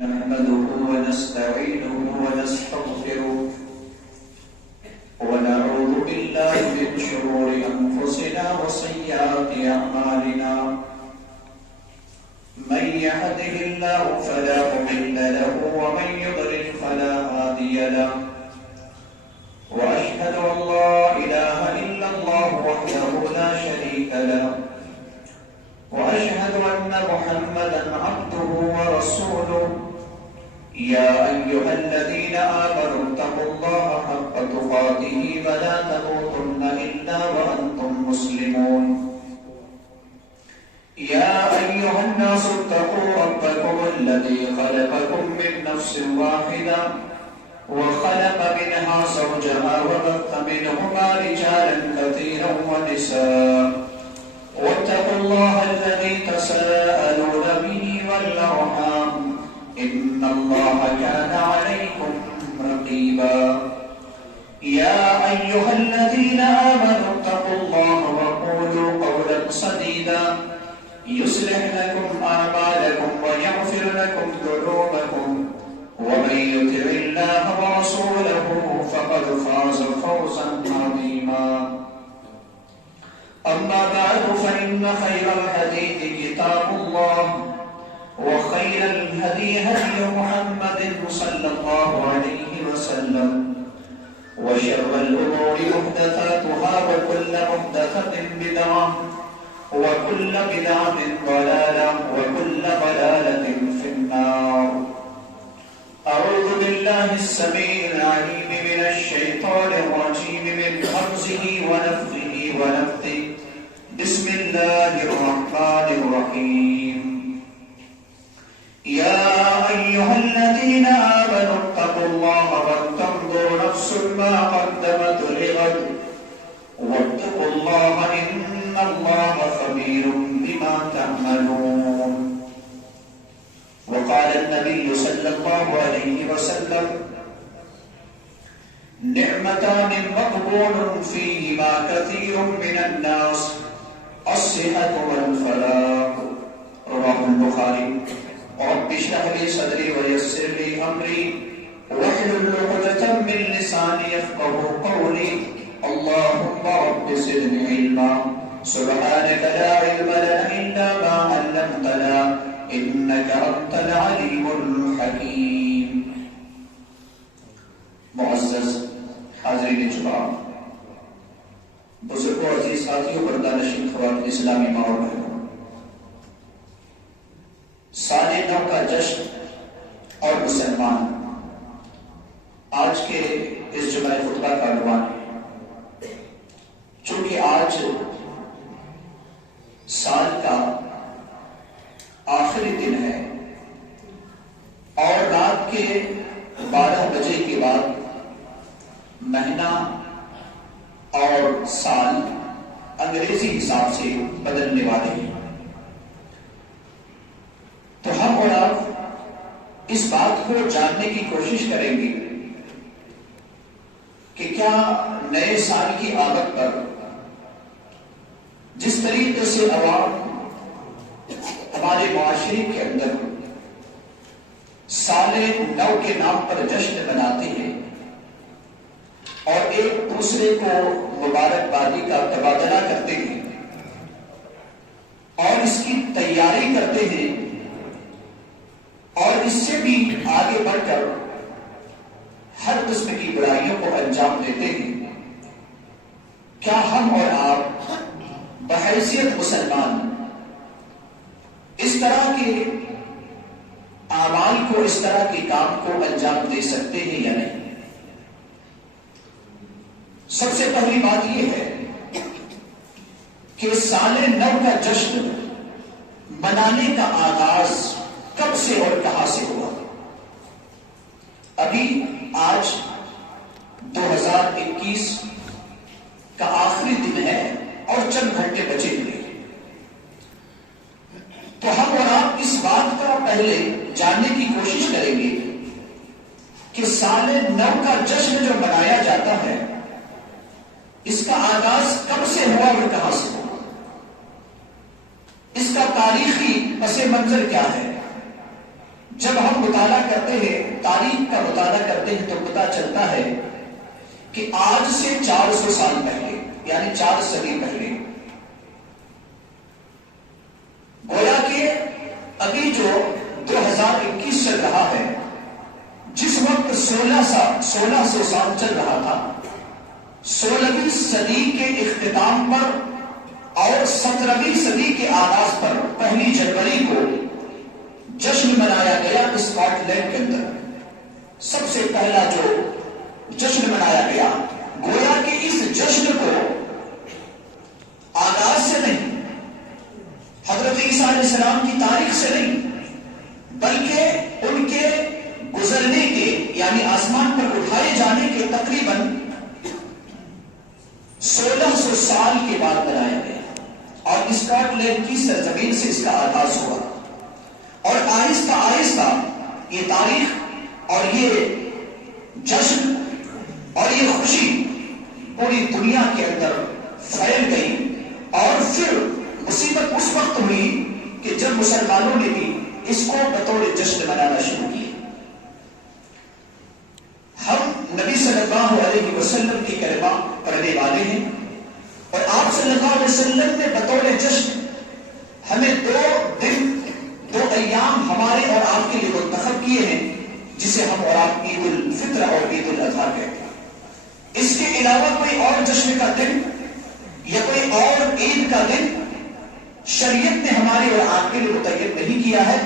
نحمده ونستعينه ونستغفره ونعوذ بالله من شرور أنفسنا وسيئات أعمالنا من يهده الله فلا مضل له ومن يضلل فلا هادي له وأشهد أن لا إله إلا الله وحده لا شريك له وأشهد أن محمدا عبده ورسوله يا أيها الذين آمنوا اتقوا الله حق تقاته ولا تموتن إلا وأنتم مسلمون يا أيها الناس اتقوا ربكم الذي خلقكم من نفس واحدة وخلق منها زوجها وبث منهما رجالا كثيرا ونساء واتقوا الله الذي تساءلون به والأرحام إن الله كان عليكم رقيبا يا أيها الذين آمنوا اتقوا الله وقولوا قولا سديدا يصلح لكم أعمالكم ويغفر لكم ذنوبكم ومن يطع الله ورسوله فقد فاز فوزا عظيما أما بعد فإن خير الحديث كتاب الله وخير الهدي هدي محمد صلى الله عليه وسلم وشر الأمور محدثاتها وكل محدثة بدعة وكل بدعة ضلالة وكل ضلالة في النار أعوذ بالله السميع العليم من الشيطان الرجيم من همزه ونفخه ونفثه بسم الله الرحمن الرحيم يا أيها الذين آمنوا اتقوا الله ولتنظر نفس ما قدمت لغد واتقوا الله إن الله خبير بما تعملون وقال النبي صلى الله عليه وسلم نعمتان مقبول فيهما كثير من الناس الصحة والفراغ رواه البخاري رب اشرح لي صدري ويسر لي أمري واحلل عقدة من لساني يفقهوا قولي اللهم رب زدني علما سبحانك لا علم لنا إلا ما علمتنا إنك أنت العليم الحكيم معزز حاضرین جماعت بزرگوں عزیز ساتھیوں پردہ-نشین خواتین اسلامی ماں اور بہنوں سال نو کا جشن اور مسلمان آج کے اس جمعہ خطبہ کا عنوان ہے چونکہ آج سال کا آخری دن ہے اور رات کے 12 بجے کے بعد مہینہ اور سال انگریزی حساب سے بدلنے والے ہیں تو ہم اور آپ اس بات کو جاننے کی کوشش کریں گے کہ کیا نئے سال کی آمد پر جس طریقے سے عوام ہمارے معاشرے کے اندر سال نو کے نام پر جشن مناتے ہیں اور ایک دوسرے کو مبارکبادی کا تبادلہ کرتے ہیں اور اس کی تیاری کرتے ہیں اور اس سے بھی آگے بڑھ کر ہر قسم کی برائیوں کو انجام دیتے ہیں، کیا ہم اور آپ بحیثیت مسلمان اس طرح کے اعمال کو، اس طرح کے کام کو انجام دے سکتے ہیں یا نہیں؟ سب سے پہلی بات یہ ہے کہ سال نو کا جشن منانے کا آغاز کب سے اور کہاں سے ہوا؟ ابھی آج 2021 کا آخری دن ہے اور چند گھنٹے بچے ہوئے، تو ہم اور آپ اس بات کا پہلے جاننے کی کوشش کریں گے کہ سال نو کا جشن جو منایا جاتا ہے اس کا آغاز کب سے ہوا اور کہاں سے ہوا، اس کا تاریخی پس منظر کیا ہے، جب ہم مطالعہ کرتے ہیں، تاریخ کا مطالعہ کرتے ہیں، تو پتہ چلتا ہے کہ آج سے 400 سال پہلے، یعنی 4 صدی پہلے، گویا کہ ابھی جو 2021 چل رہا ہے، جس وقت 1600 سال چل رہا تھا، 16ویں صدی کے اختتام پر اور 17ویں صدی کے آغاز پر 1 جنوری کو جشن منایا گیا اسکاٹ لینڈ کے اندر۔ سب سے پہلا جو جشن منایا گیا، گویا کہ اس جشن کو آغاز سے نہیں، حضرت عیسیٰ علیہ السلام کی تاریخ سے نہیں، بلکہ ان کے گزرنے کے، یعنی آسمان پر اٹھائے جانے کے تقریباً 1600 سال کے بعد بنایا گیا، اور اسکاٹ لینڈ کی سرزمین سے اس کا آغاز ہوا، اور آہستہ آہستہ یہ تاریخ اور یہ جشن اور یہ خوشی پوری دنیا کے اندر پھیل گئی، اور پھر مصیبت اس وقت ہوئی کہ جب مسلمانوں نے بھی اس کو بطور جشن منانا شروع کیا۔ ہم نبی صلی اللہ علیہ وسلم کی کلمہ پڑھنے والے ہیں، اور آپ صلی اللہ علیہ وسلم نے بطور جشن ہمیں 2 دن 2 ایام ہمارے اور آپ کے لیے منتخب کیے ہیں، جسے ہم اور آپ عید الفطر اور عید الاضحیٰ کہتے ہیں۔ اس کے علاوہ کوئی اور جشن کا دن یا کوئی اور عید کا دن شریعت نے ہمارے اور آپ کے لیے متعین نہیں کیا ہے،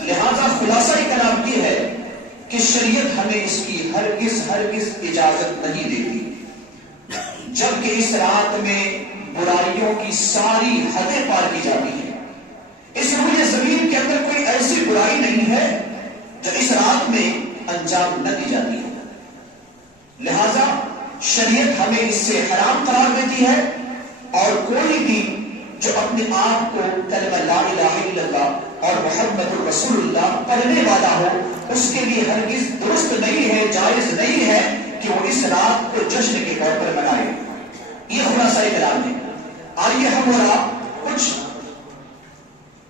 لہذا خلاصہ کلام یہ ہے کہ شریعت ہمیں اس کی ہرگز اجازت نہیں دیتی، جبکہ اس رات میں برائیوں کی ساری حدیں پار کی جاتی ہیں۔ اس روئے زمین کے اندر کوئی ایسی برائی نہیں ہے جو اس رات میں انجام نہ دی جاتی ہے، لہذا شریعت ہمیں اس سے حرام قرار دیتی ہے، اور کوئی بھی جو اپنے آپ کو کلمہ لا الہ الا اللہ اور محمد رسول اللہ پڑھنے والا ہو، اس کے لیے ہرگز درست نہیں ہے، جائز نہیں ہے کہ وہ اس رات کو جشن کے طور پر منائے۔ یہ خلاصہ کلام ہے۔ آئیے ہم اور آپ کچھ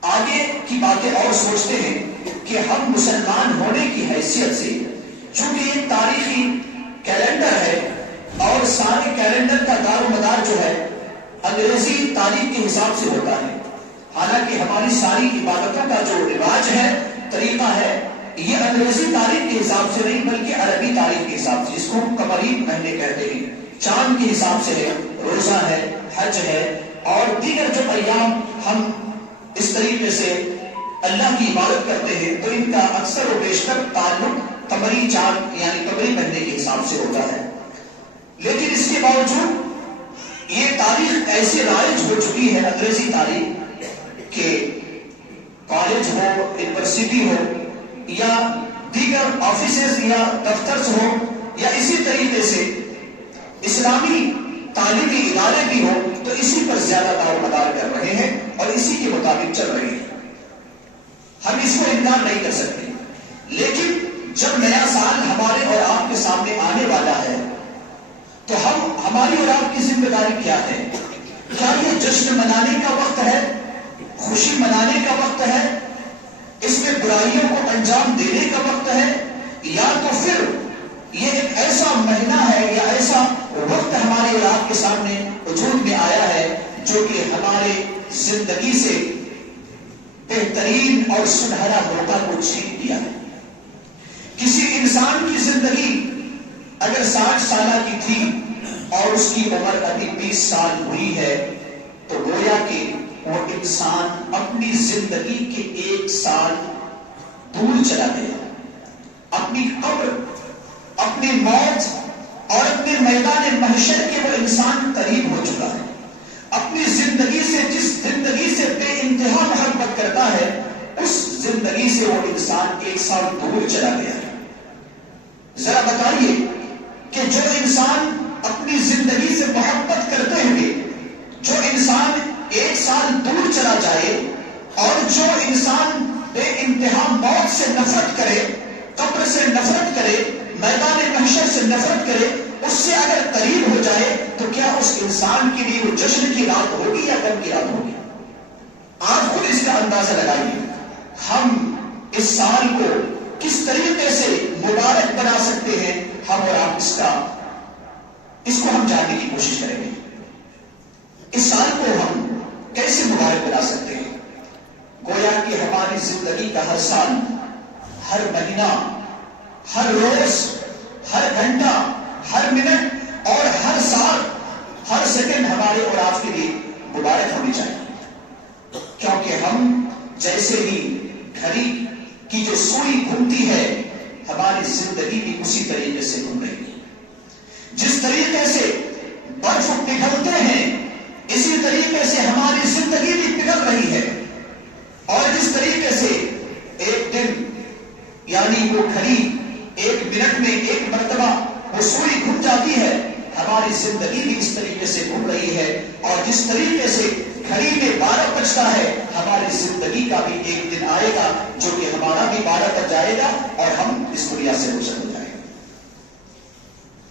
آگے کی باتیں اور سوچتے ہیں کہ ہم مسلمان ہونے کی حیثیت سے، چونکہ یہ تاریخی کیلنڈر ہے اور سارے کیلنڈر کا دار و مدار جو ہے انگریزی تاریخ کے حساب سے ہوتا ہے، حالانکہ ہماری ساری عبادتوں کا جو رواج ہے، طریقہ ہے، یہ انگریزی تاریخ کے حساب سے نہیں بلکہ عربی تاریخ کے حساب سے، جس کو ہم قمری مہینے کہتے ہیں، چاند کے حساب سے ہے، روزہ ہے، حج ہے، اور دیگر جو ایام ہم اس طریقے سے اللہ کی عبادت کرتے ہیں، تو ان کا اکثر و بیشتر تعلق قمری چاند یعنی قمری مہینے کے حساب سے ہوتا ہے۔ لیکن اس کے باوجود یہ تاریخ ایسے رائج ہو چکی ہے، انگریزی تاریخ، کہ کالج ہو، یونیورسٹی ہو، یا دیگر آفیسز یا دفتر ہو، یا اسی طریقے سے اسلامی تعلیمی ادارے بھی ہو، تو اسی پر زیادہ دار و مدار کر رہے ہیں اور اسی کے مطابق چل رہے ہیں۔ ہم اس کو انکار نہیں کر سکتے، لیکن جب نیا سال ہمارے اور آپ کے سامنے آنے والا ہے، تو ہماری اور آپ کی ذمہ داری کیا ہے؟ کیا یہ جشن منانے کا وقت ہے، خوشی منانے کا وقت ہے، اس میں برائیوں کو انجام دینے کا وقت ہے، یا تو پھر یہ ایک ایسا مہینہ ہے یا ایسا وقت ہمارے اور آپ کے سامنے وجود میں آیا ہے جو کہ ہمارے زندگی سے بہترین اور سنہرا موقع کو چھین لیا ہے۔ کسی انسان کی زندگی اگر 60 سالہ کی تھی اور اس کی عمر ابھی 20 سال ہوئی ہے، تو گویا کہ وہ انسان اپنی زندگی کے 1 سال دور چلا گیا، اپنی قبر، اپنی موت اور اپنے میدان محشر کے وہ انسان قریب ہو چکا ہے۔ اپنی زندگی سے، جس زندگی سے بے انتہا محبت کرتا ہے، اس زندگی سے وہ انسان 1 سال دور چلا گیا ہے۔ ذرا بتائیے کہ جو انسان اپنی زندگی سے محبت کرتے ہوئے جو انسان 1 سال دور چلا جائے، اور جو انسان بے انتہا موت سے نفرت کرے، قبر سے نفرت کرے، میدان محشر سے نفرت کرے، اس سے اگر قریب ہو جائے، تو کیا اس انسان کے لیے وہ جشن کی رات ہوگی یا غم کی رات ہوگی؟ آپ خود اس کا اندازہ لگائیے۔ ہم اس سال کو کس طریقے سے مبارک بنا سکتے ہیں، ہم اور آپ اس کو ہم جاننے کی کوشش کریں گے۔ اس سال کو ہم کیسے مبارک بنا سکتے ہیں؟ گویا کہ ہماری زندگی کا ہر سال، ہر مہینہ، ہر روز، ہر گھنٹہ، ہر منٹ اور ہر سال، ہر سیکنڈ ہمارے اور آپ کے لیے مبارک ہونی چاہیے، کیونکہ ہم جیسے ہی گھڑی کی جو سوئی گھومتی ہے، ہماری زندگی بھی اسی طریقے سے گھوم رہی ہے۔ جس طریقے سے برف پگھلتے ہیں، اسی طریقے سے ہماری زندگی بھی پگھل رہی ہے، اور جس طریقے سے ایک دن یعنی وہ گھڑی ایک منٹ میں ایک مرتبہ وہ سوئی گھوم جاتی ہے، ہماری زندگی بھی اس طریقے سے گھوم رہی ہے، اور جس طریقے سے گھڑی میں 12 بجتا ہے، ہماری زندگی کا بھی ایک دن آئے گا جو کہ ہمارا بھی 12 بج جائے گا اور ہم اس دنیا سے گزر ہو جائیں گے۔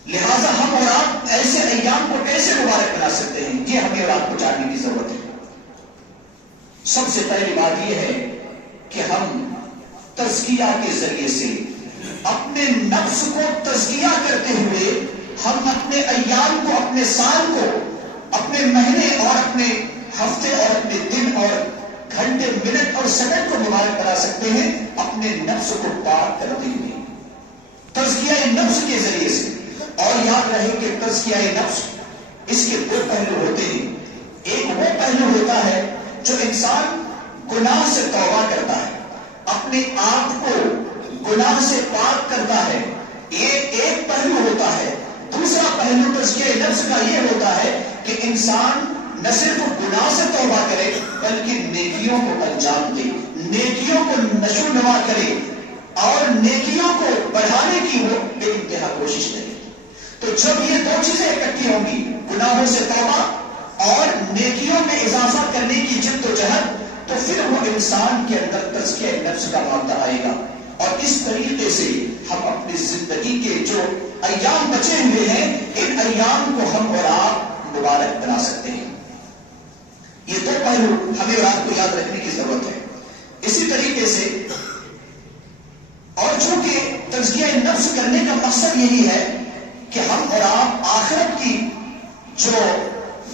لہذا ہم اور آپ ایسے ایام کو کیسے مبارک بنا سکتے ہیں، یہ ہمیں اور آپ کو جاننے کی ضرورت ہے۔ سب سے پہلی بات یہ ہے کہ ہم تزکیہ کے ذریعے سے اپنے نفس کو تزکیہ کرتے ہوئے ہم اپنے ایام کو، اپنے سال کو، اپنے مہینے اور اپنے ہفتے اور اپنے دن اور گھنٹے، منٹ اور سیکنڈ کو مبارک بنا سکتے ہیں، اپنے نفس کو پاک کرتے ہوئے تزکیہ نفس کے ذریعے سے۔ اور یاد رہے کہ تزکیہ نفس، اس کے دو پہلو ہوتے ہیں۔ ایک وہ پہلو ہوتا ہے جو انسان گناہ سے توبہ کرتا ہے، اپنے آپ کو گناہ سے پاک کرتا ہے، یہ ایک پہلو ہوتا ہے۔ دوسرا پہلو تزکیہ نفس کا یہ ہوتا ہے کہ انسان نہ صرف گناہ سے توبہ کرے بلکہ نیکیوں کو انجام دے، نیکیوں کو نشو نما کرے اور نیکیوں کو بڑھانے کی وہ بے انتہا کوشش کرے۔ تو جب یہ دو چیزیں اکٹھی ہوں گی، گناہوں سے توبہ اور نیکیوں میں اضافہ کرنے کی جد و جہد، تو پھر وہ انسان کے اندر تزکیہ نفس کا معاملہ آئے گا، اور اس طریقے سے ہم اپنی زندگی کے جو ایام بچے ہوئے ہیں، ان ایام کو ہم اور آپ مبارک بنا سکتے ہیں۔ یہ دو پہلو ہمیں اور آپ کو یاد رکھنے کی ضرورت ہے۔ اسی طریقے سے، اور چونکہ تزکیہ نفس کرنے کا مقصد یہی ہے کہ ہم اور آپ آخرت کی جو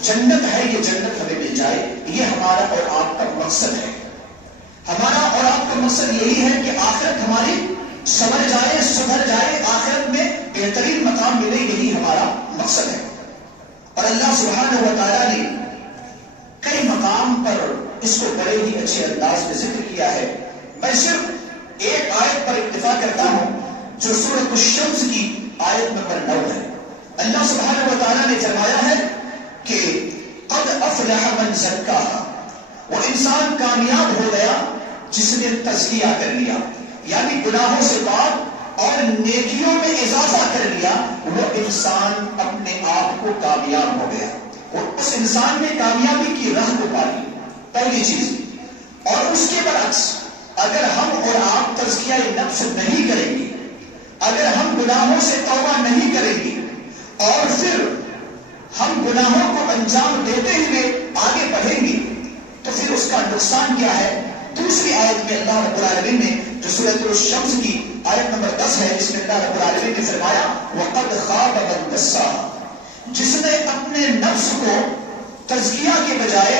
جنت ہے، یہ جنت ہمیں مل جائے، یہ ہمارا اور آپ کا مقصد ہے۔ ہمارا اور آپ کا مقصد یہی ہے کہ آخرت ہماری سمجھ جائے، سدھر جائے، آخرت میں بہترین مقام ملے، یہی ہمارا مقصد ہے۔ اور اللہ سبحانہ و تعالیٰ نے کئی مقام پر اس کو بڑے ہی اچھے انداز میں ذکر کیا ہے۔ میں صرف ایک آیت پر اکتفا کرتا ہوں جو سورۃ الشمس کی آیت نمبر 9 ہے۔ اللہ سبحانہ و تعالیٰ نے فرمایا ہے کہ قد افلح من زکاہا، وہ انسان کامیاب ہو گیا جس نے تزکیہ کر لیا، یعنی گناہوں سے پاک اور نیکیوں میں اضافہ کر لیا، وہ انسان اپنے آپ کو کامیاب ہو گیا، وہ اس انسان نے کامیابی کی راہ کو پا لی، پہلی چیز۔ اور اس کے برعکس اگر ہم اور آپ تزکیہ نفس نہیں کریں گے، اگر ہم گناہوں سے توبہ نہیں کریں گے اور پھر ہم گناہوں کو انجام دیتے ہوئے آگے بڑھیں گے، تو پھر اس کا نقصان کیا ہے؟ دوسری آیت میں اللہ رب العالمین نے جو سورۃ الشمس کی آیت نمبر 10 ہے، اس میں اللہ رب العالمین نے فرمایا وَقَدْ خَابَ مَن دَسَّاهَا، جس نے اپنے نفس کو تزکیہ کے بجائے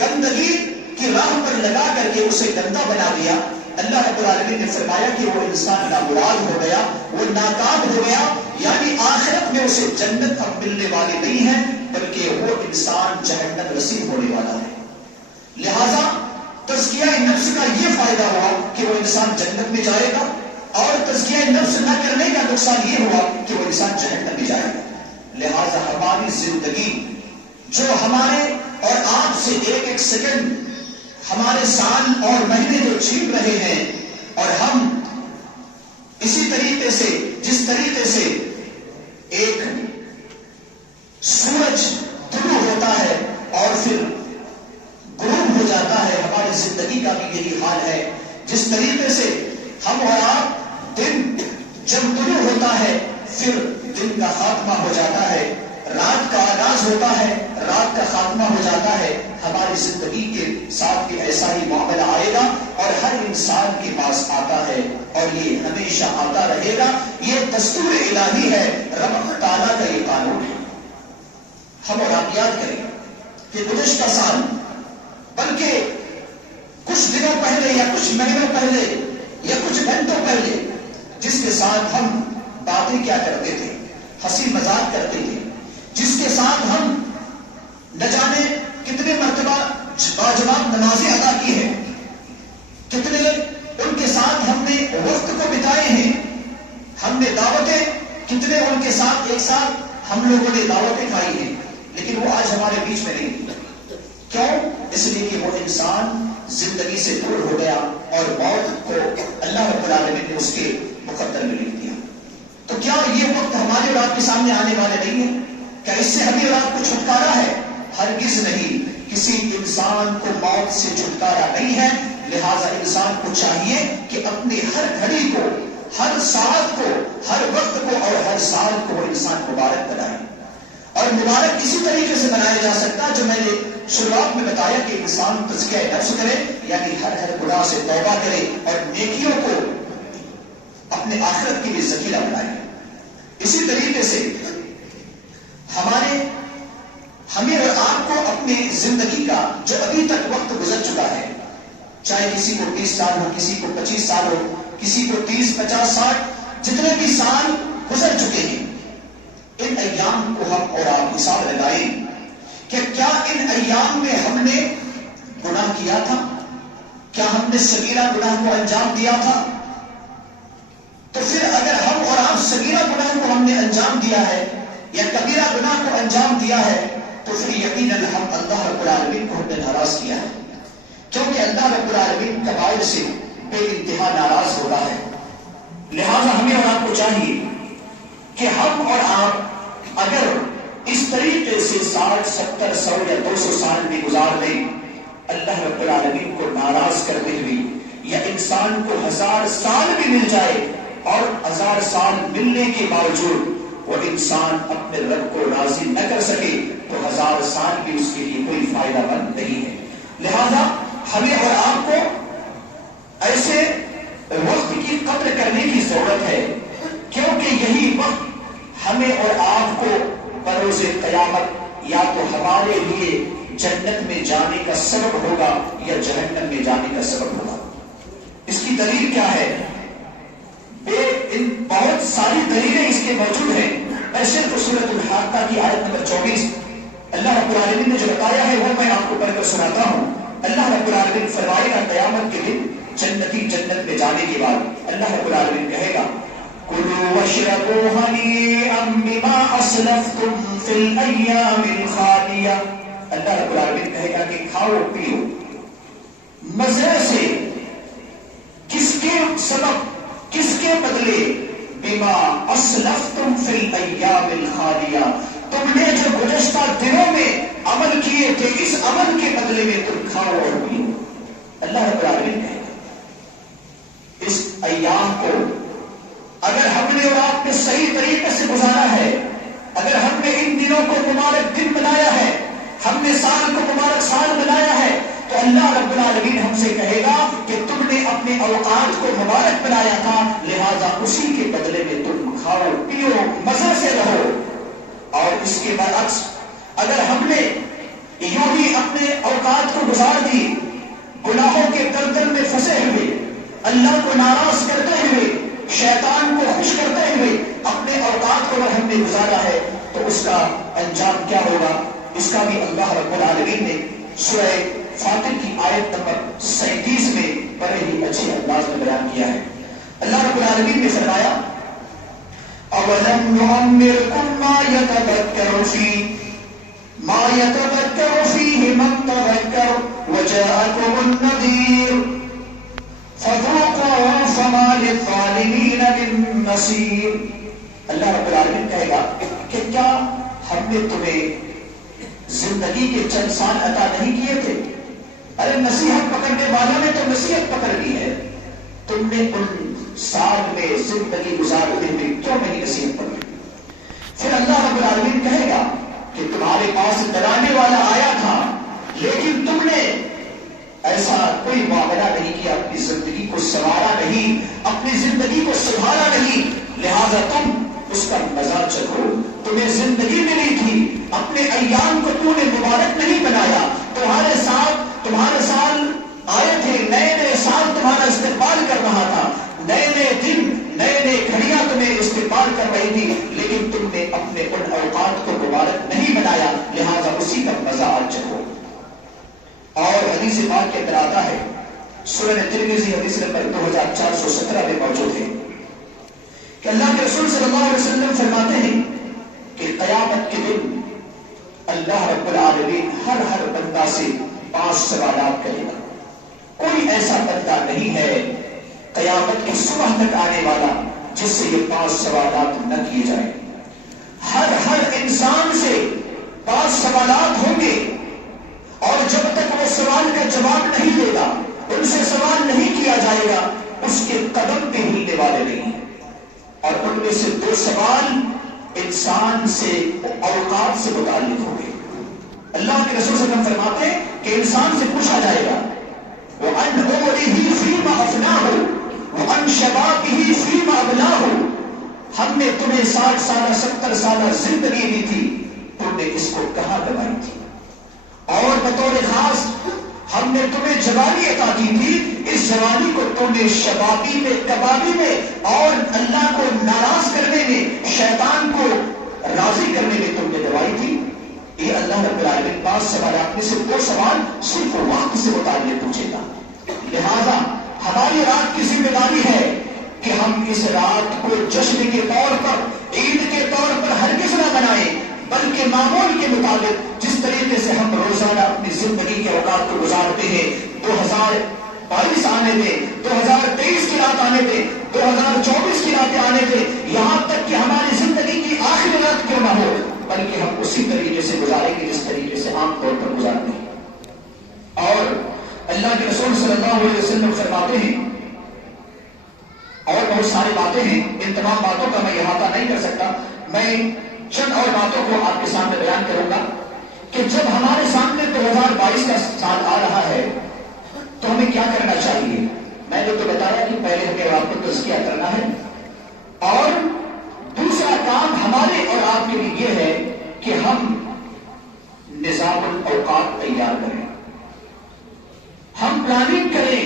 گندگی کی راہ پر لگا کر کے اسے گندا بنا دیا، اللہ رب العالمین نے فرمایا کہ وہ انسان نامراد ہو گیا، وہ ناکام ہو گیا، یعنی آخرت میں اسے جنت اب ملنے والی نہیں ہے بلکہ وہ انسان جہنم رسید ہونے والا ہے۔ لہذا تزکیہ نفس کا یہ فائدہ ہوا کہ وہ انسان جنت میں جائے گا، اور تزکیہ نفس نہ کرنے کا نقصان یہ ہوا کہ وہ انسان جہنم میں جائے گا۔ لہذا ہماری زندگی جو ہمارے اور آپ سے ایک ایک سیکنڈ، ہمارے سال اور مہینے جو چھین رہے ہیں، اور ہم اسی طریقے سے جس طریقے سے ایک سورج طلوع ہوتا ہے اور پھر غروب ہو جاتا ہے، ہماری زندگی کا بھی یہی حال ہے۔ جس طریقے سے ہم اور آپ دن جب طلوع ہوتا ہے پھر دن کا خاتمہ ہو جاتا ہے، رات کا آغاز ہوتا ہے، رات کا خاتمہ ہو جاتا ہے، ہماری زندگی کے ساتھ بھی ایسا ہی معاملہ آئے گا، اور ہر انسان کے پاس آتا ہے اور یہ ہمیشہ آتا رہے گا. یہ دستور الہی ہے، رب تعالیٰ کا یہ قانون ہے. ہم اور آپ یاد کریں کہ گزشتہ سال بلکہ کچھ دنوں پہلے یا کچھ مہینوں پہلے یا کچھ گھنٹوں پہلے جس کے ساتھ ہم باتیں کیا کرتے تھے، ہنسی مذاق کرتے تھے، جس کے ساتھ ہم نہ جانے کتنے مرتبہ باجواب نمازیں ادا کی ہیں، کتنے ان کے ساتھ ہم نے وقت کو بتائے ہیں، ہم نے دعوتیں کتنے ان کے ساتھ ایک ساتھ ہم لوگوں نے دعوتیں کھائی ہیں، لیکن وہ آج ہمارے بیچ میں نہیں. کیوں؟ اس لیے کہ وہ انسان زندگی سے دور ہو گیا اور موت کو اللہ رب العالمین نے اس کے مقدر میں لکھ دیا. تو کیا یہ وقت ہمارے اور آپ کے سامنے آنے والے نہیں ہے؟ کیا اس سے ہمیں اور آپ کو چھٹکارا ہے؟ ہرگز نہیں. کسی انسان کو موت سے چھٹکارا نہیں ہے. لہذا انسان کو چاہیے کہ اپنی ہر گھڑی کو، ہر ساعت کو، ہر وقت کو اور ہر سال کو وہ انسان مبارک بنائے. اور مبارک اسی طریقے سے بنایا جا سکتا جو میں نے شروعات میں بتایا کہ انسان تزکیہ نفس کرے، یعنی ہر گناہ سے توبہ کرے اور نیکیوں کو اپنے آخرت کے لیے ذخیرہ بنائے. اسی طریقے سے ہمیں اور آپ کو اپنی زندگی کا جو ابھی تک وقت گزر چکا ہے، چاہے کسی کو 30 سال ہو، کسی کو 25 سال ہو، کسی کو 30، 50، 60، جتنے بھی سال گزر چکے ہیں، ان ایام کو ہم اور آپ حساب لگائیں کہ کیا ان ایام میں ہم نے گناہ کیا تھا؟ کیا ہم نے صغیرہ گناہ کو انجام دیا تھا؟ تو پھر اگر ہم اور آپ صغیرہ گناہ کو ہم نے انجام دیا ہے یا کبیرہ گناہ کو انجام دیا ہے تو پھر یقیناً ہم اللہ رب العالمین کو ہم نے ناراض کیا ہے، کیونکہ اللہ رب العالمین کبائر سے بے انتہا ناراض ہوتا ہے. لہذا ہمیں اور آپ کو چاہیے کہ ہم اور آپ اگر اس طریقے سے 60، 70، 100 یا 200 سال بھی گزار دیں اللہ رب العالمین کو ناراض کرتے ہوئے، یا انسان کو 1000 سال بھی مل جائے اور 1000 سال ملنے کے باوجود وہ انسان اپنے رب کو راضی نہ کر سکے تو 1000 سال بھی اس کے لیے کوئی فائدہ مند نہیں ہے. لہذا ہمیں اور آپ کو ایسے وقت کی قدر کرنے کی ضرورت ہے، کیونکہ یہی وقت ہمیں اور آپ کو بروز قیامت یا تو ہمارے لیے جنت میں جانے کا سبب ہوگا یا جہنم میں جانے کا سبب ہوگا. اس کی دلیل کیا ہے؟ بہت ساری دلیلیں اس کے موجود ہیں. میں صرف سورۃ الحاقہ کی آیت نمبر 24 اللہ رب العالمین نے جو بتایا ہے وہ میں آپ کو پڑھ کر سناتا ہوں. اللہ رب العالمین فرمائے گا قیامت کے دن جنتی جنت میں جانے کے بعد اللہ رب العالمین کہے گا کلوا واشربوا ہنیئا بما اسلفتم فی الایام الخالیہ. اللہ رب العالمین کہے گا کہ کھاؤ پیو مزے سے. کس کے سبب، کس کے بدلے؟ بما اسلفتم فی الایام الخالیہ، تم نے جو گزشتہ دنوں میں عمل کیے تھے اس عمل کے بدلے میں تم کھاؤ اور پیو. اللہ رب العالمین کہے گا اس ایام کو اگر ہم نے اور آپ نے صحیح طریقے سے گزارا ہے، اگر ہم نے ان دنوں کو مبارک دن بنایا ہے، ہم نے سال کو مبارک سال بنایا ہے، تو اللہ رب العالمین ہم سے کہے گا کہ تم نے اپنے اوقات کو مبارک بنایا تھا، لہذا اسی کے بدلے میں تم کھاؤ پیو مزے سے رہو. اور اس کے برعکس اگر ہم نے یوں ہی اپنے اوقات کو گزار دی گناہوں کے دلدل میں پھنسے ہوئے، اللہ کو ناراض کرتے ہوئے، شیطان کو خوش کرتے ہوئے اپنے اوقات کو اگر ہم نے گزارا ہے تو اس کا انجام کیا ہوگا؟ اس کا بھی اللہ رب العالمین نے سورہ فاطر کی آیت نمبر 37 میں بڑے ہی اچھے انداز میں بیان کیا ہے. اللہ رب العالمین نے فرمایا اولم نعمرکم ما یتذکر فیہ من تذکر وجاءکم النذیر فذوقوا فما للظالمین من نصیر. اللہ رب العالمین کہے گا کہ کیا ہم نے تمہیں زندگی کے چند سال عطا نہیں کیے تھے؟ ارے نصیحت پکڑنے والوں نے تو نصیحت پکڑ لی ہے، تم نے ان سال میں زندگی گزارتے ہوئے کیوں نہیں نصیحت پکڑی؟ پھر اللہ رب العالمین کہے گا کہ تمہارے پاس ڈرانے والا آیا تھا لیکن تم نے ایسا کوئی معاملہ نہیں کیا، اپنی زندگی کو سنوارا نہیں، اپنی زندگی کو سدھارا نہیں، لہذا تم اس کا مزہ چکھو۔ تمہیں زندگی ملی تھی، اپنے ایام کو تو نے مبارک نہیں بنایا، تمہارے سال آئے تھے، نئے نئے سال تمہارا استقبال کر رہا تھا، نئے نئے دن، نئے نئے گھڑیاں تمہیں استقبال کر رہی تھی، لیکن تم نے اپنے ان اوقات کو مبارک نہیں بنایا، لہذا اسی کا مزہ آج چکھو۔ اور حدیث پاک کے اندر آتا ہے، سنن ترمذی حدیث نمبر 2417 میں موجود ہے کہ اللہ کے رسول صلی اللہ علیہ وسلم فرماتے ہیں کہ قیامت کے دن اللہ رب العالمین ہر بندہ سے 5 سوالات کرے گا۔ کوئی ایسا بندہ نہیں ہے قیامت کی صبح تک آنے والا جس سے یہ 5 سوالات نہ کیے جائیں۔ ہر انسان سے 5 سوالات ہوں گے، اور جب تک وہ سوال کا جواب نہیں دے گا، ان سے سوال نہیں کیا جائے گا، اس کے قدم بھی ہلنے والے نہیں ہیں۔ اور ان میں سے 2 سوال انسان سے اوقات سے متعلق ہوں گے۔ اللہ کے رسول صلی اللہ علیہ وسلم فرماتے ہیں کہ انسان سے پوچھا جائے گا وَأَنْ عُمُرِهِ فِيمَ أَفْنَاهُ وَأَنْ شَبَابِهِ فِيمَ أَبْلَاهُ، ہم نے تمہیں 60 سالہ 70 سالہ زندگی دی تھی، تم نے اس کو کہاں گنوائی تھی؟ اور بطور خاص ہم نے تمہیں جوانی عطا کی تھی، اس جوانی کو تم نے شبابی میں، کبابی میں اور اللہ کو ناراض کرنے میں، شیطان کو راضی کرنے میں تم نے گنوائی تھی۔ یہ اللہ رب العالمین 5 سوالات میں سے 2 سوال صرف وقت سے متعلق پوچھے گا۔ لہذا ہماری رات کی ذمہ داری ہے کہ ہم اس رات کو جشن کے طور پر، عید کے طور پر ہرگز نہ بنائیں، بلکہ معمول کے مطابق جس طریقے سے ہم روزانہ اپنی زندگی کے اوقات کو گزارتے ہیں، 2022 آنے دیں، 2023 کی رات آنے دیں، 2024 کی راتیں آنے دیں، یہاں تک کہ ہماری زندگی کی آخری رات کیوں نہ ہو، بلکہ ہم اسی طریقے سے گزاریں گے جس طریقے سے عام طور پر گزارتے ہیں۔ اور اللہ کے رسول صلی اللہ علیہ وسلم فرماتے ہیں، اور بہت ساری باتیں ہیں، ان تمام باتوں کا میں احاطہ نہیں کر سکتا، میں چند اور باتوں کو آپ کے سامنے بیان کروں گا کہ جب ہمارے سامنے 2022 کا سال آ رہا ہے تو ہمیں کیا کرنا چاہیے۔ میں نے تو بتایا کہ پہلے ہمیں آپ کو تزکیہ کرنا ہے، اور دوسرا کام ہمارے اور آپ کے لیے یہ ہے کہ ہم نظام الاوقات تیار کریں، ہم پلاننگ کریں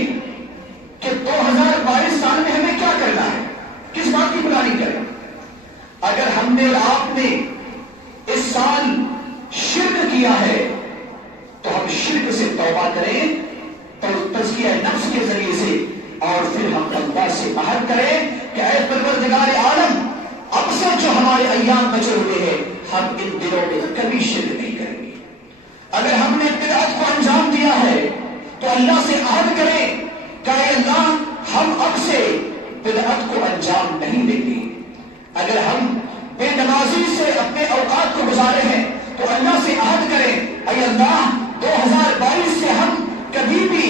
کہ 2022 سال میں ہمیں کیا کرنا ہے، کس بات کی پلاننگ کریں۔ اگر ہم نے اور آپ نے اس سال شرک کیا ہے تو ہم شرک سے توبہ کریں، تو تزکیہ نفس کے ذریعے سے، اور پھر ہم اللہ سے عہد کریں کہ اے پروردگار عالم، اب سے جو ہمارے ایام بچے ہوئے ہیں ہم ان دنوں میں کبھی شرک نہیں کریں گے۔ اگر ہم نے بدعت کو انجام دیا ہے تو اللہ سے عہد کریں کہ اے اللہ، ہم اب سے بدعت کو انجام نہیں دیں گے۔ اگر ہم بے نمازی سے اپنے اوقات کو گزارے ہیں تو اللہ سے عہد کریں اے اللہ، 2022 سے ہم کبھی بھی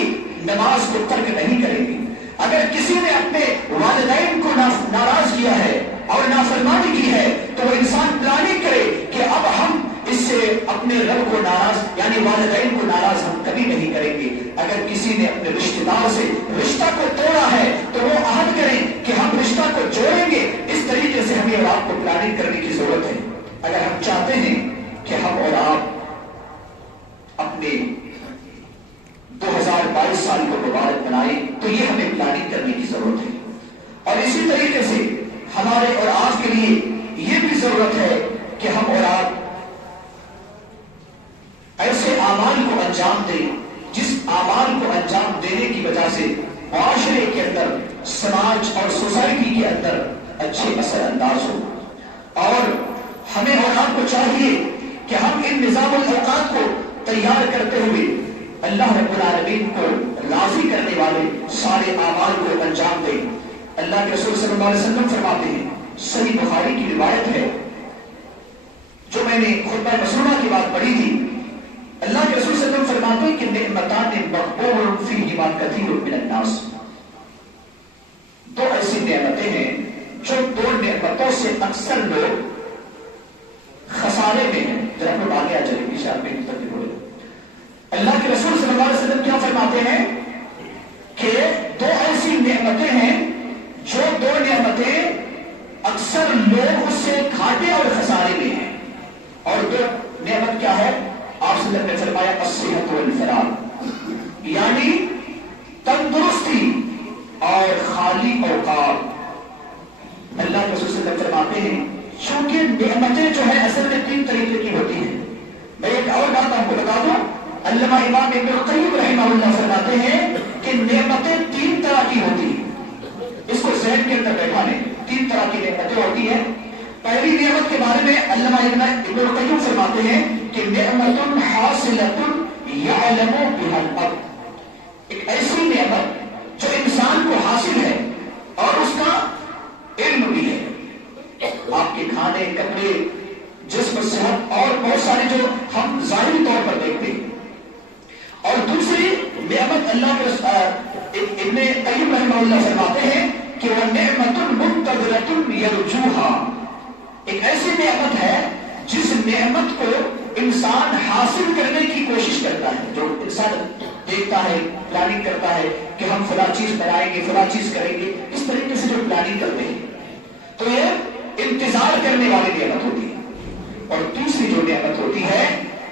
نماز کو ترک نہیں کریں گے۔ اگر کسی نے اپنے والدین کو ناراض کیا ہے اور نافرمانی کی ہے تو وہ انسان پلاننگ کرے کہ اب ہم اس سے اپنے رب کو ناراض، یعنی والدین کو ناراض ہم کبھی نہیں کریں گے۔ اگر کسی نے اپنے رشتہ دار سے رشتہ کو توڑا ہے تو وہ عہد کریں کہ ہم رشتہ کو جوڑیں گے۔ اس طریقے سے ہمیں اور آپ کو پلاننگ کرنے کی ضرورت ہے۔ اگر ہم چاہتے ہیں کہ ہم اور آپ اپنے 2022 سال کو مبارک بنائیں تو یہ ہمیں پلاننگ کرنے کی ضرورت ہے، اور اسی طریقے سے ہمارے اور آپ کے لیے یہ بھی ضرورت ہے کہ ہم اور آپ ایسے اعمال کو انجام دیں جس اعمال کو انجام دینے کی وجہ سے معاشرے کے اندر، سماج اور سوسائٹی کے اندر اچھے اثر انداز ہو۔ اور ہمیں اور آپ کو چاہیے کہ ہم ان نظام الاوقات کو تیار کرتے ہوئے اللہ رب العالمین کو راضی کرنے والے سارے اعمال کو انجام دیں۔ اللہ کے رسول صلی اللہ علیہ وسلم فرماتے ہیں، صحیح بخاری کی روایت ہے جو میں نے خطبہ مسنونہ کی بات پڑھی تھی، اللہ کے رسول صلی اللہ علیہ وسلم فرماتے ہیں کہ نعمتان مقبول فیہما کثیر من الناس، 2 ایسی نعمتیں ہیں جو 2 نعمتوں سے اکثر لوگ خسارے میں ہیں۔ ذرا لوگ آگے آ جائیں گے، شاید میں بولے۔ اللہ کے رسول صلی اللہ علیہ وسلم کیا فرماتے ہیں خالی اوقات. اللہ کے رسول صلی اللہ علیہ وسلم فرماتے ہیں چونکہ نعمتیں جو ہے اصل میں 3 طریقے کی ہوتی ہیں. میں ایک اور بات آپ کو بتا دوں، علامہ امام ابن القیم رحمہ اللہ فرماتے ہیں کہ نعمتیں 3 طرح کی ہوتی ہیں. اس کو ذہن کے اندر بیٹھا لیں. 3 طرح کی نعمتیں ہوتی ہیں. پہلی نعمت کے بارے میں علامہ ابن القیم فرماتے ہیں کہ نعمت حاصلۃ یعلم بها العبد، ایک ایسی نعمت جو انسان کو حاصل ہے اور اس کا علم بھی ہے. آپ کے کھانے، کپڑے، جسم، صحت اور بہت سارے جو ہم ظاہری طور پر دیکھتے ہیں. اور دوسری نعمت اللہ کے ابن قیم رحمہ اللہ فرماتے ہیں کہ وہ نعمت منتظرۃ یرجوہا، ایک ایسی نعمت ہے جس نعمت کو انسان حاصل کرنے کی کوشش کرتا ہے. جو انسان دیکھتا ہے، پلاننگ کرتا ہے کہ ہم فلاں چیز بنائیں گے، فلاں چیز کریں گے، اس طریقے سے جو پلاننگ کرتے ہیں تو یہ انتظار کرنے والی نعمت ہوتی ہے. اور دوسری جو نعمت ہوتی ہے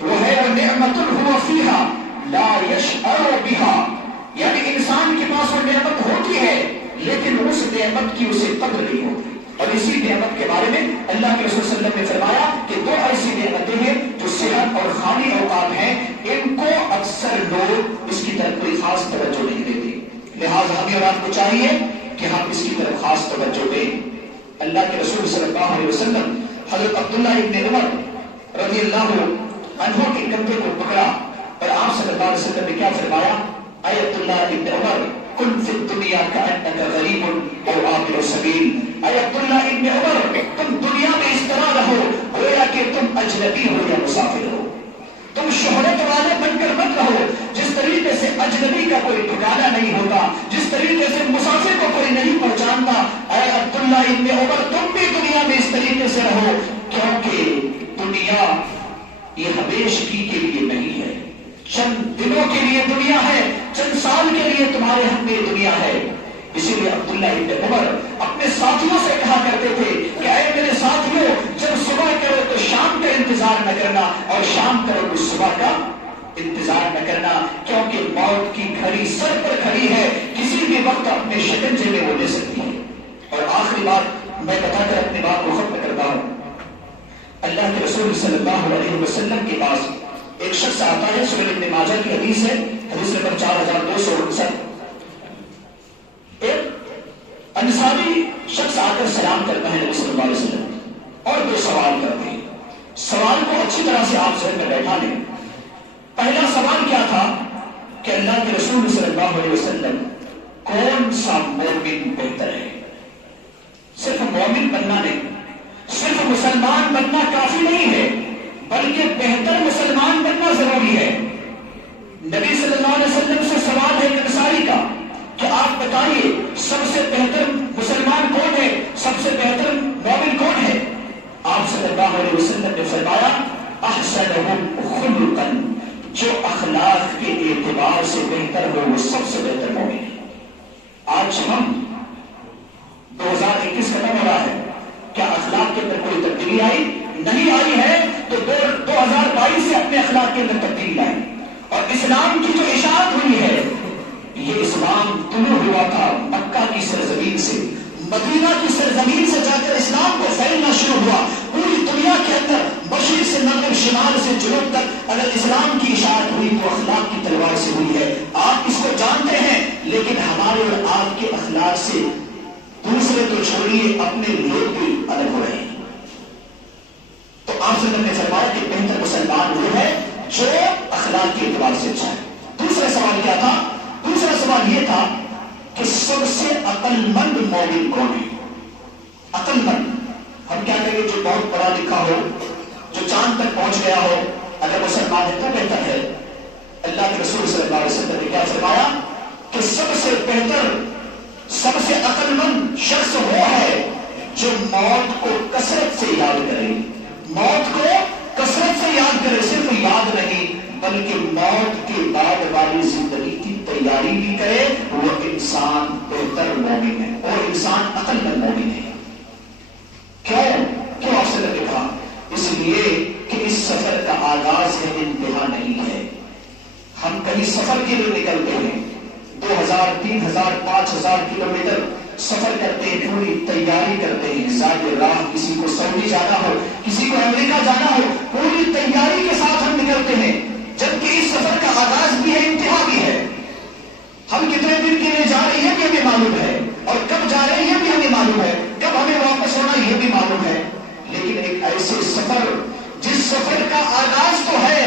وہ ہے وہ نعمت هو فیہا لا یشعر بها، یعنی انسان کے پاس وہ نعمت ہوتی ہے لیکن اس نعمت کی اسے قدر نہیں ہوتی. اور اسی نعمت کے بارے میں اللہ کے رسول صلی اللہ علیہ وسلم نے فرمایا کہ 2 ایسی نعمتیں ہیں جو صحت اور خالی اوقات ہیں، ان کو اکثر لوگ اس کی طرف کوئی خاص توجہ نہیں دیتے. لہٰذا ہمیں اور آپ کو چاہیے کہ ہم اس کی طرف خاص توجہ دیں. اللہ کے رسول صلی اللہ علیہ وسلم حضرت عبداللہ ابن عمر رضی اللہ عنہ کے کندھے کو پکڑا اور آپ صلی اللہ علیہ وسلم نے کیا فرمایا؟ اے عبداللہ ابن عمر کن فی الدنیا کأنک غریب او عابر سبیل. اے عبداللہ ابن عمر تم دنیا میں اس طرح رہو گویا کہ تم اجنبی ہو یا مسافر ہو. تم شہرت والے بن کر مت رہو. جس طریقے سے اجنبی کا کوئی ٹھکانہ نہیں ہوتا، جس طریقے سے مسافر کو کوئی نہیں پہچانتا، اے عبداللہ ابن عمر تم بھی دنیا میں اس طریقے سے رہو، کیونکہ دنیا یہ ہمیشگی کے لیے نہیں ہے. چند دنوں کے لیے دنیا ہے، چند سال کے لیے تمہارے حق میں دنیا ہے. اسی لیے عبداللہ ابن عمر اپنے ساتھیوں سے کہا کرتے تھے کہ اے میرے ساتھیوں، جب صبح کرو تو شام کا انتظار نہ کرنا اور شام کرو تو صبح کا انتظار نہ کرنا، کیونکہ موت کی گھڑی سر پر کھڑی ہے، کسی بھی وقت اپنے شکنجے میں وہ لے سکتی ہے. اور آخری بات میں بتا کر اپنی بات کو ختم کرتا ہوں. اللہ کے رسول صلی اللہ علیہ وسلم کے پاس ایک شخص آتا ہے، سنن ابن ماجہ کی حدیث ہے، حدیث نمبر 4259. ایک انصاری شخص آ کر سلام کرتا ہے نبی صلی اللہ علیہ وسلم اور 2 سوال کرتے ہیں. سوال کو اچھی طرح سے آپ ذہن میں بیٹھا لیں. پہلا سوال کیا تھا کہ اللہ کے رسول صلی اللہ علیہ وسلم کون سا مومن بہتر ہے؟ صرف مومن بننا نہیں، صرف مسلمان بننا کافی نہیں ہے، بلکہ بہتر مسلمان بننا ضروری ہے. نبی صلی اللہ علیہ وسلم سے سوال ہے انصاری کا کہ آپ بتائیے سب سے بہتر مسلمان کون ہے، سب سے بہتر مومن کون ہے؟ آپ صلی اللہ علیہ وسلم نے فرمایا احسنہم خلقا، جو اخلاق کے اعتبار سے بہتر ہو وہ سب سے بہتر مومن ہے. آج ہم 2021 ختم ہو رہا ہے، کیا اخلاق کے اندر کوئی تبدیلی آئی؟ نہیں آئی ہے تو 2022 سے اپنے اخلاق کے اندر تبدیلی آئی. اور اسلام کی جو اشاعت ہوئی ہے، یہ اسلام طلوع ہوا تھا مکہ کی سرزمین سے، مدینہ کی سرزمین سے جا کر اسلام کو پھیلنا شروع ہوا. پوری دنیا کے اندر مشرق سے مغرب، شمال سے جنوب تک اگر اسلام کی اشاعت ہوئی تو اخلاق کی تلوار سے ہوئی ہے. آپ اس کو جانتے ہیں، لیکن ہمارے اور آپ کے اخلاق سے دوسرے تو چھوڑیے اپنے لوگ بھی الگ ہو رہے ہیں. تو آپ سے نے فرمایا کہ بہتر مسلمان وہ ہے جو اخلاق کے اعتبار سے اچھا ہے. دوسرا سوال کیا تھا؟ دوسرا سوال یہ تھا کہ سب سے عقل مند مومن کون ہے؟ عقل مند ہم کیا کہیں گے؟ جو بہت پڑھا لکھا ہو، جو چاند تک پہنچ گیا ہو، اگر مسلمان ہے تو بہتر ہے. اللہ کے رسول صلی اللہ علیہ وسلم نے کیا فرمایا کہ سب سے بہتر، سب سے عقل مند شخص وہ ہے جو موت کو کثرت سے یاد کرے. موت کو کثرت سے یاد کرے، صرف یاد نہیں بلکہ موت کے بعد والی زندگی کی تیاری بھی کرے. وہ انسان بہتر مومن ہے اور انسان عقل مند مومن ہے. کیوں آپ سے نے کہا؟ اس لیے کہ اس سفر کا آغاز ہے، انتہا نہیں ہے. ہم کہیں سفر کے لیے نکلتے ہیں، 2000، 3000، 5000 کلومیٹر سفر کرتے ہیں پوری تیاری کرتے ہیں، ظاہر راہ کسی کو سعودی جانا ہو، کسی کو امریکہ جانا ہو، پوری تیاری کے ساتھ ہم نکلتے ہیں، جبکہ اس سفر کا آغاز بھی ہے، انتہا بھی ہے۔ ہم کتنے دن کے لیے جا رہے ہیں یہ بھی ہمیں معلوم ہے، اور کب جا رہے ہیں یہ بھی ہمیں معلوم ہے، کب ہمیں واپس ہونا یہ بھی معلوم ہے۔ لیکن ایک ایسے سفر جس سفر کا آغاز تو ہے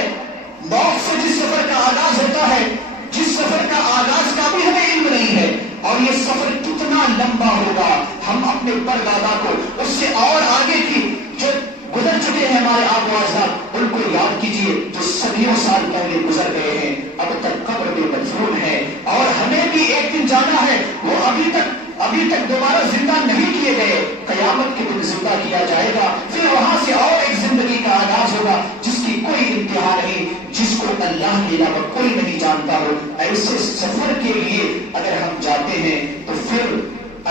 موت سے، جس سفر کا آغاز ہوتا ہے، جس سفر کا آغاز کا بھی ہمیں علم نہیں ہے، اور یہ سفر کتنا لمبا ہوگا، ہم اپنے پردادا کو اس سے اور آگے کی جو گزر چکے ہیں ہمارے آبا و اجداد ان کو یاد کیجئے، جو صدیوں سال پہلے گزر گئے ہیں، اب تک قبر میں مدفون ہے، اور ہمیں بھی ایک دن جانا ہے، وہ ابھی تک دوبارہ زندہ نہیں کیے گئے، قیامت کے دن زندہ کیا جائے گا، پھر وہاں سے اور ایک زندگی کا آغاز ہوگا جس کی کوئی انتہا نہیں، جس کو اللہ کے علاوہ کوئی نہیں جانتا ہو۔ ایسے سفر کے لیے اگر ہم جاتے ہیں تو پھر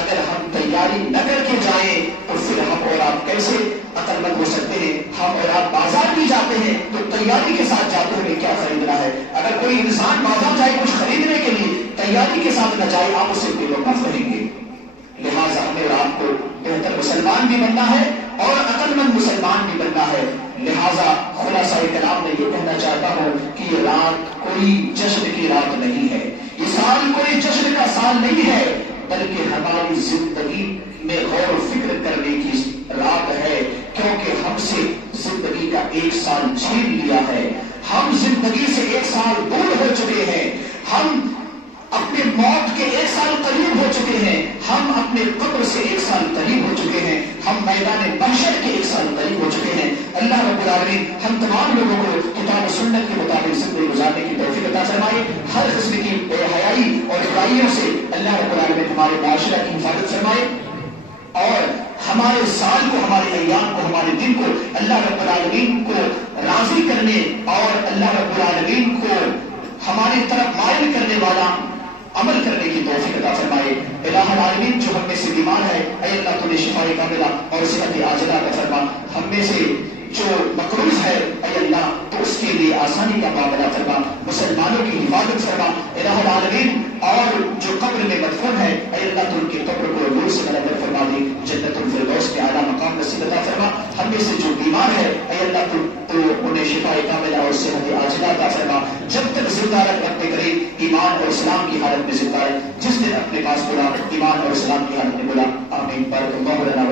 اگر ہم تیاری نہ کر کے جائیں تو پھر ہم اور آپ کیسے عقل مند ہو سکتے ہیں؟ ہم اور آپ بازار بھی جاتے ہیں تو تیاری کے ساتھ جاتے ہوئے کیا خریدنا ہے؟ اگر کوئی انسان بازار جائے کچھ خریدنے کے لیے تیاری کے ساتھ نہ جائے، آپ اسے بے وقوف کہیں گے۔ لہٰذا ہمیں اور آپ کو بہتر مسلمان بھی بننا ہے اور عقل مند مسلمان بھی بننا ہے۔ لہٰذا خلاصہ کلام میں یہ کہنا چاہتا ہوں کہ یہ رات کوئی جشن کی رات نہیں ہے، یہ سال کوئی جشن کا سال نہیں ہے، بلکہ ہماری زندگی میں غور و فکر کرنے کی رات ہے، کیونکہ ہم سے زندگی کا ایک سال چھین لیا ہے، ہم زندگی سے ایک سال دور ہو چکے ہیں، ہم اپنے موت کے ایک سال قریب ہو چکے ہیں، ہم اپنے قبر سے ایک سال قریب ہو چکے ہیں، ہم میدان محشر کے ایک سال قریب ہو چکے ہیں۔ اللہ رب العالمین ہم تمام لوگوں کو کتاب و سنت کے مطابق زندگی گزارنے کی توفیق عطا فرمائے، ہر قسم کی بے حیائی اور برائیوں سے اللہ رب العالمین ہمارے معاشرہ کی حفاظت فرمائے، اور ہمارے سال کو، ہمارے ایام کو، ہمارے دن کو اللہ رب العالمین کو راضی کرنے اور اللہ رب العالمین کو ہماری طرف مائل کرنے والا عمل کرنے کی توفیق عطا فرمائے۔ الہ العالمین جو ہم میں سے بیمار ہے، اے اللہ تو نے شفائے کاملہ اور صحت عاجلہ عطا فرما، ہم میں سے جو مقروض ہے اے اللہ تو اس کے لیے آسانی کا معاملہ فرما، مسلمانوں کی حفاظت فرما الہ العالمین، اور جو قبر میں مدفون ہے اے اللہ تو ان کی قبر کو نور سے منور فرما دی، جنت الفردوس کے اعلیٰ مقام نصیب عطا فرما، ہم میں سے جو بیمار ہے اے اللہ تو انہیں شفائے کاملہ اور صحت عاجلہ عطا فرما، جب تک زندہ رکھ اپنے قریب ایمان اور اسلام کی حالت میں زندہ رکھ، جس دن اپنے پاس بلا ایمان اور اسلام کی حالت میں بلا، آمین۔ بارک اللہ لنا